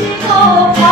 Oh,